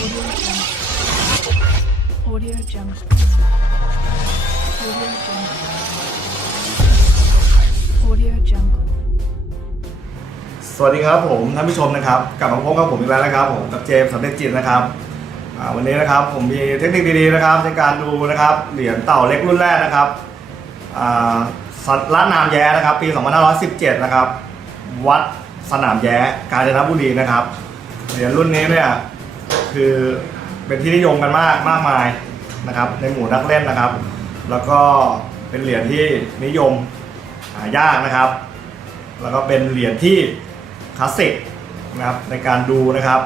Audio Jungle. Audio Jungle. Audio Jungle. สวัสดีครับผมท่านผู้ชมนะครับกลับมาพบกับผมอีกแล้วนะครับผมกับเจมส์สำเร็จจิตนะครับอ่าวันนี้นะครับผมมีเทคนิคดีๆนะครับในการดูนะครับเหรียญเต่าเล็กรุ่นแรกนะครับอ่าสัตว์ละนามแย้นะครับ ปี 2517 นะครับ วัดสนามแย้กาญจนบุรีนะครับเหรียญรุ่นนี้เนี่ย คือเป็นที่นิยมกันมากมากมายนะครับ ในหมู่นักเล่นนะครับ แล้วก็เป็นเหรียญที่นิยมหายากนะครับ แล้วก็เป็นเหรียญที่คลาสสิกนะครับในการดูนะครับ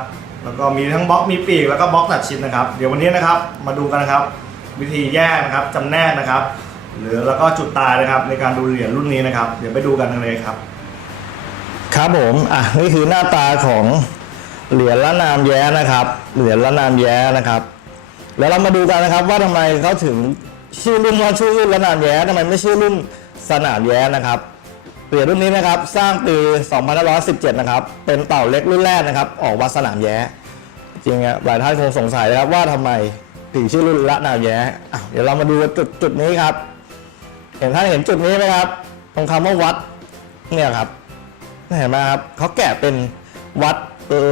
แล้วก็มีทั้งบล็อกมีปีกแล้วก็บล็อกตัดชิ้นนะครับ เดี๋ยววันนี้นะครับมาดูกันนะครับ วิธีแยกนะครับจำแนกนะครับ หรือแล้วก็จุดตายนะครับ ในการดูเหรียญรุ่นนี้นะครับ เดี๋ยวไปดูกันเลยครับ ครับผมอะนี่คือหน้าตาของ เหรียญละนามแย้นะครับ เหรียญละนามแย้นะครับ แล้วเรามาดูกันนะครับว่าทำไมเขาถึงชื่อรุ่นว่าชื่อรุ่นละนามแย้ทำไมไม่ชื่อรุ่นสนามแย้นะครับเหรียญรุ่นนี้นะครับสร้างปี 2517 นะครับ เป็นเต่าเล็กรุ่นแรกนะครับ ออกวัดสนามแย้จริงๆหลายท่านคงสงสัยนะครับว่าทำไมถึงชื่อรุ่นละนามแย้เดี๋ยวเรามาดูจุดจุดนี้ครับ เห็นท่านเห็นจุดนี้ไหมครับ ตรงคำว่าวัดเนี่ยครับเห็นไหมครับเขาแกะเป็นวัด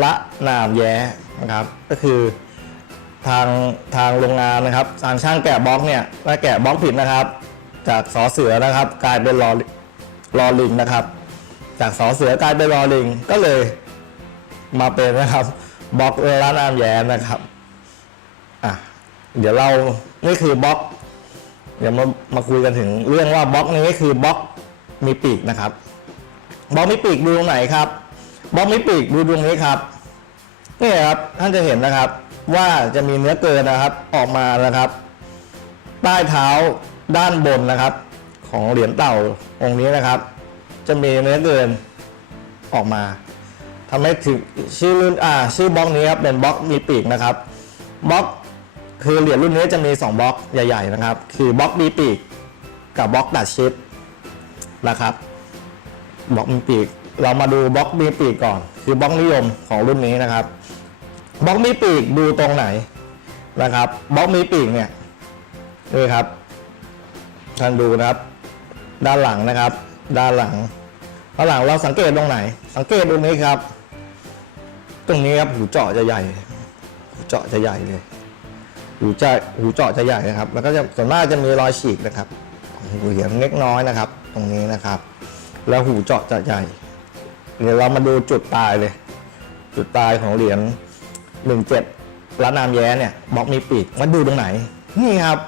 ละนามแย้นะครับ ก็คือทางทางโรงงานนะครับ ทางช่างแกะบล็อกเนี่ยถ้าแกะบล็อกผิดนะครับ จากสอเสือนะครับ กลายเป็นรอรอลิงนะครับ จากสอเสือกลายเป็นรอลิง ก็เลยมาเป็นนะครับบล็อกละนามแย้นะครับอะเดี๋ยวเรานี่คือบล็อก เดี๋ยวมามาคุยกันถึงเรื่องว่าบล็อกนี้คือบล็อกมีปีกนะครับบล็อกมีปีกดูตรงไหนครับ บล็อกมีปีกดูตรงนี้ครับนี่ครับท่านจะเห็นนะครับว่าจะมีเนื้อเกินนะครับออกมานะครับ ใต้เท้าด้านบนนะครับ ของเหรียญเต่าองค์นี้นะครับ จะมีเนื้อเกินออกมาทำให้ถึงชื่อรุ่นอ่าชื่อบล็อกนี้ครับเป็นบล็อกมีปีกนะครับบล็อกคือเหรียญรุ่นนี้จะมีสองบล็อกใหญ่ ๆ นะครับ คือบล็อกมีปีกกับบล็อกดัดชิปนะครับบล็อกมีปีก เรามาดูบล็อกมีปีกก่อน คือบล็อกนิยมของรุ่นนี้นะครับบล็อกมีปีกดูตรงไหนนะครับบล็อกมีปีกเนี่ยนี่ครับท่านดูนะครับ ด้านหลังนะครับ ด้านหลังด้านหลังเราสังเกตตรงไหน สังเกตตรงนี้ครับ ตรงนี้ครับหูเจาะจะใหญ่หูเจาะจะใหญ่เลยหูจะหูเจาะจะใหญ่นะครับ แล้วก็จะส่วนมากจะมีรอยฉีกนะครับหูเหรียญเล็กน้อยนะครับ ตรงนี้นะครับ แล้วหูเจาะจะใหญ่ เดี๋ยวเรามาดูจุดตายเลย จุดตายของเหรียญ17ล้านนามแย้เนี่ยบล็อกมีปีกมาดูตรงไหน นี่ครับ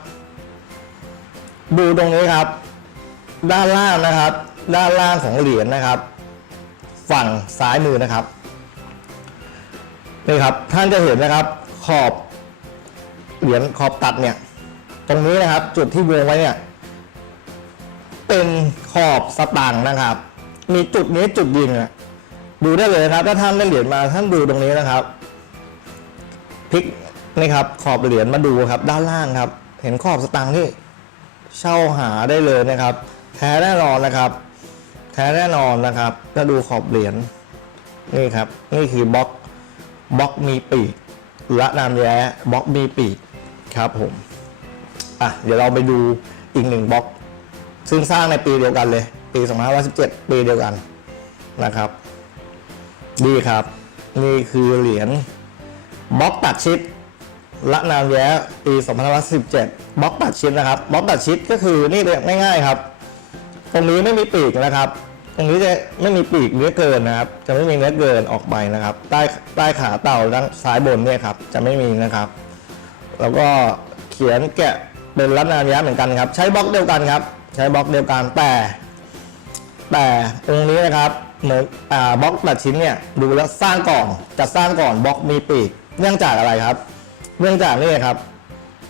ดูตรงนี้ครับ ด้านล่างนะครับ ด้านล่างของเหรียญนะครับ ฝั่งซ้ายมือนะครับนี่ครับท่านจะเห็นนะครับ ขอบเหรียญขอบตัดเนี่ย ตรงนี้นะครับ จุดที่วงไว้เนี่ย เป็นขอบสตางค์นะครับ มีจุดนี้จุดยิงอะดูได้เลยครับ ถ้าท่านได้เหรียญมาท่านดูตรงนี้นะครับพลิกนี่ครับขอบเหรียญมาดูครับ ด้านล่างครับ เห็นขอบสตางค์ที่เช่าหาได้เลยนะครับแท้แน่นอนนะครับ แท้แน่นอนนะครับถ้าดูขอบเหรียญนี่ครับ นี่คือบล็อกบล็อกมีปีกละนามแย้บล็อกมีปีกครับผมอะเดี๋ยวเราไปดูอีกหนึ่งบล็อก ซึ่งสร้างในปีเดียวกันเลย ปี2517ปีเดียวกันนะครับ ดีครับ นี่คือเหรียญบล็อกตัดชิดละนามแย้ปี2517บล็อกตัดชิดนะครับบล็อกตัดชิดก็คือนี่เลยง่ายๆครับ ตรงนี้ไม่มีปีกนะครับ ตรงนี้จะไม่มีปีกเนื้อเกินนะครับ จะไม่มีเนื้อเกินออกไปนะครับ ใต้ใต้ขาเต่าด้านซ้ายบนเนี่ยครับ จะไม่มีนะครับ แล้วก็เขียนแกะเป็นรัดนามย้เหมือนกันครับ ใช้บล็อกเดียวกันครับ ใช้บล็อกเดียวกันแต่ แต่ตรงนี้นะครับเหมือนอบล็อกตัดชิ้นเนี่ยดูแล้วสร้างก่อนจะสร้างก่อนบล็อกมีปีก เนื่องจากอะไรครับ เนื่องจากนี่ครับ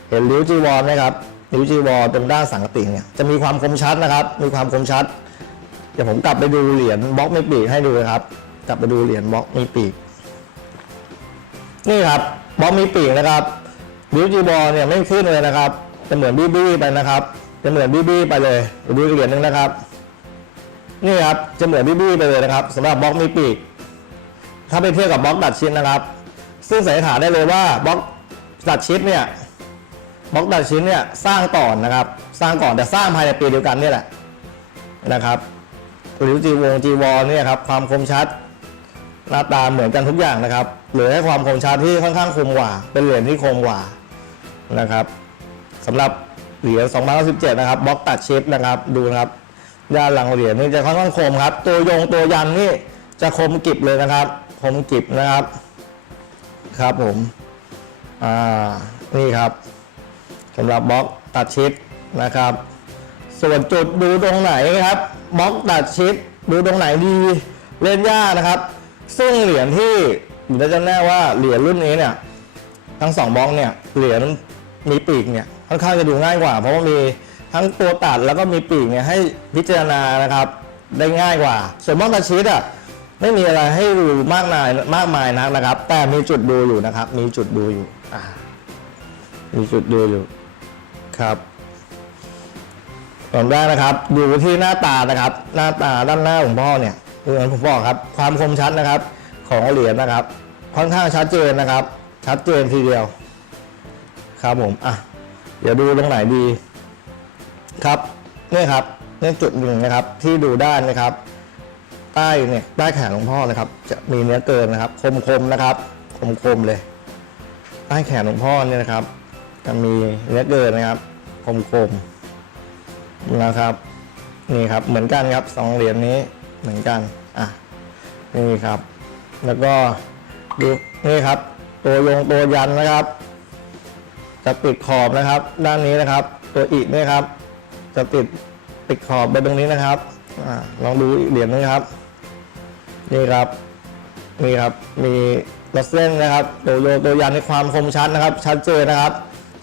เห็นริ้วจีวรไหมครับริ้วจีวรตรงด้านสังกติเนี่ยจะมีความคมชัดนะครับ มีความคมชัด เดี๋ยวผมกลับไปดูเหรียญบล็อกมีปีกให้ดูนะครับ กลับไปดูเหรียญบล็อกมีปีก นี่ครับบล็อกมีปีกนะครับริ้วจีบอลเนี่ยไม่ขึ้นเลยนะครับจะเหมือนบี้บี้ไปนะครับจะเหมือนบี้บี้ไปเลยเดี๋ยวดูอีกเหรียญหนึงนะครับ นี่ครับจะเหมือนบี้บี้ไปเลยนะครับสำหรับบล็อกมีปีก ถ้าไปเทียบกับบล็อกดัดชิ้นนะครับ ซึ่งสันนิษฐานได้เลยว่าบล็อกตัดชิดเนี่ยบล็อกตัดชิดเนี่ยสร้างก่อนนะครับ สร้างก่อนแต่สร้างภายในปีเดียวกันนี่แหละนะครับหรือจีวงจีวรเนี่ยครับความคมชัดหน้าตาเหมือนกันทุกอย่างนะครับเหลือให้ความคมชัดที่ค่อนข้างคมกว่า เป็นเหรียญที่คมกว่านะครับสำหรับเหรียญ2017 นะครับบล็อกตัดชิปนะครับดูนะครับ ด้านหลังเหรียญนี่จะค่อนข้างคมครับ ตัวยงตัวยันนี่จะคมกริบเลยนะครับ คมกริบนะครับ ครับผม อ่า นี่ครับสำหรับบล็อกตัดชิดนะครับ ส่วนจุดดูตรงไหนครับบล็อกตัดชิดดูตรงไหนดีเล่นยากนะครับ ซึ่งเหรียญที่ผมจะจำแน่ว่าเหรียญรุ่นนี้เนี่ย ทั้งสองบล็อกเนี่ยเหรียญมีปีกเนี่ยค่อนข้างจะดูง่ายกว่า เพราะว่ามี ทั้งตัวตัดแล้วก็มีปีกเนี่ยให้พิจารณานะครับได้ง่ายกว่า ส่วนบล็อตัดชีตอะไม่มีอะไรให้ดูมากมายมากมายนักนะครับ แต่มีจุดดูอยู่นะครับ มีจุดดูอยู่มีจุดดูอยู่ครับส่วนแรกนะครับดูที่หน้าตานะครับ หน้าตาด้านหน้าของพ่อเนี่ยเหมือนผมบอกครับ ความคมชัดนะครับ ของเหรียญนะครับ ค่อนข้างชัดเจนนะครับ ชัดเจนทีเดียว ครับผมอะเดี๋ยวดูตรงไหนดี ครับนี่ครับนี่จุดหนึ่งนะครับที่ดูด้านนะครับ ใต้เนี่ยใต้แขนหลวงพ่อนะครับ จะมีเนื้อเกินนะครับ คมๆนะครับ คมๆเลย ใต้แขนหลวงพ่อเนี่ยนะครับ จะมีเนื้อเกินนะครับ คมๆนะครับนี่ครับเหมือนกันครับสองเหรียญนี้เหมือนกันอะนี่ครับ แล้วก็ดูนี่ครับ ตัวยงตัวยันนะครับ จะติดขอบนะครับ ด้านนี้นะครับ ตัวอีกเนี่ยครับ จะติดติดขอบไปตรงนี้นะครับอลองดูอีกเหรียญนึงครับ นี่ครับนี่ครับ มีลัสเส้นนะครับตัวโยตัวยันในความคมชัดนะครับ ชัดเจนนะครับ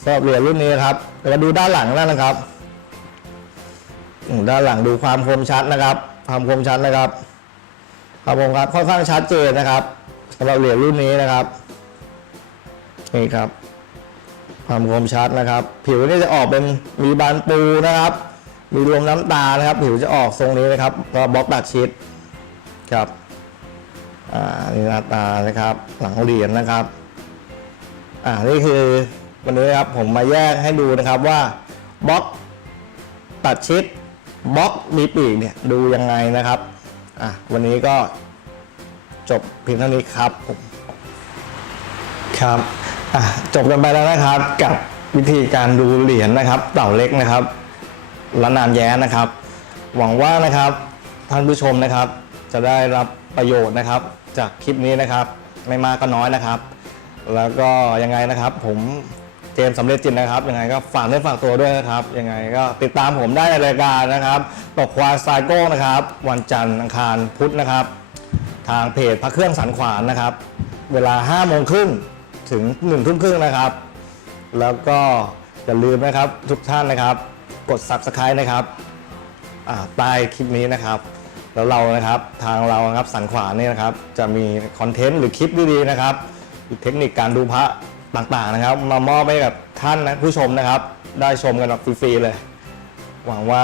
สำหรับเหรียญรุ่นนี้นะครับแล้วดูด้านหลังนั่นนะครับด้านหลังดูความคมชัดนะครับ ความคมชัดนะครับครับผมครับค่อนข้างชัดเจนนะครับสำหรับเหรียญรุ่นนี้นะครับนี่ครับ ความคมชัดนะครับ ผิวนี่จะออกเป็นมีบานปูนะครับ มีรวมน้ำตานะครับ ผิวจะออกทรงนี้นะครับ ก็บล็อกดัดชิดครับอ่านี่หน้าตานะครับ หลังเหรียญนะครับอ่านี่คือวันนี้ครับผมมาแยกให้ดูนะครับว่าบล็อกตัดชิดบล็อกมีปีกเนี่ยดูยังไงนะครับอะวันนี้ก็จบเพียงเท่านี้ครับผมครับ อะจบกันไปแล้วนะครับกับวิธีการดูเหรียญนะครับ เต่าเล็กนะครับละนานแย้นะครับ หวังว่านะครับท่านผู้ชมนะครับ จะได้รับประโยชน์นะครับ จากคลิปนี้นะครับ ไม่มากก็น้อยนะครับ แล้วก็ยังไงนะครับ ผมเจมส์สำเร็จจิตนะครับยังไงก็ฝากเนื้อฝากตัวด้วยนะครับยังไงก็ติดตามผมได้ในรายการนะครับตกควายสายโก้นะครับ วันจันทร์อังคารพุธนะครับ ทางเพจพระเครื่องสันขวานนะครับ เวลา5โมงครึ่ง ถึง1ทุ่มครึ่งนะครับ แล้วก็อย่าลืมนะครับทุกท่านนะครับ กด subscribe นะครับอ่าใต้คลิปนี้นะครับ แล้วเรานะครับทางเรานะครับสันขวานนี่นะครับ จะมีคอนเทนต์หรือคลิปดีๆนะครับเทคนิคการดูพระต่างๆนะครับ มามอบให้กับท่านนะผู้ชมนะครับ ได้ชมกันแบบฟรีๆเลย หวังว่า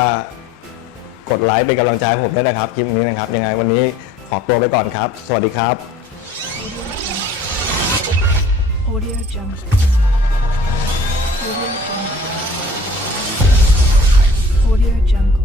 กดไลค์เป็นกำลังใจให้ผมด้วยนะครับ คลิปนี้นะครับ ยังไงวันนี้ขอตัวไปก่อนครับ สวัสดีครับ Audio Jump. Audio Jump. Audio Jump.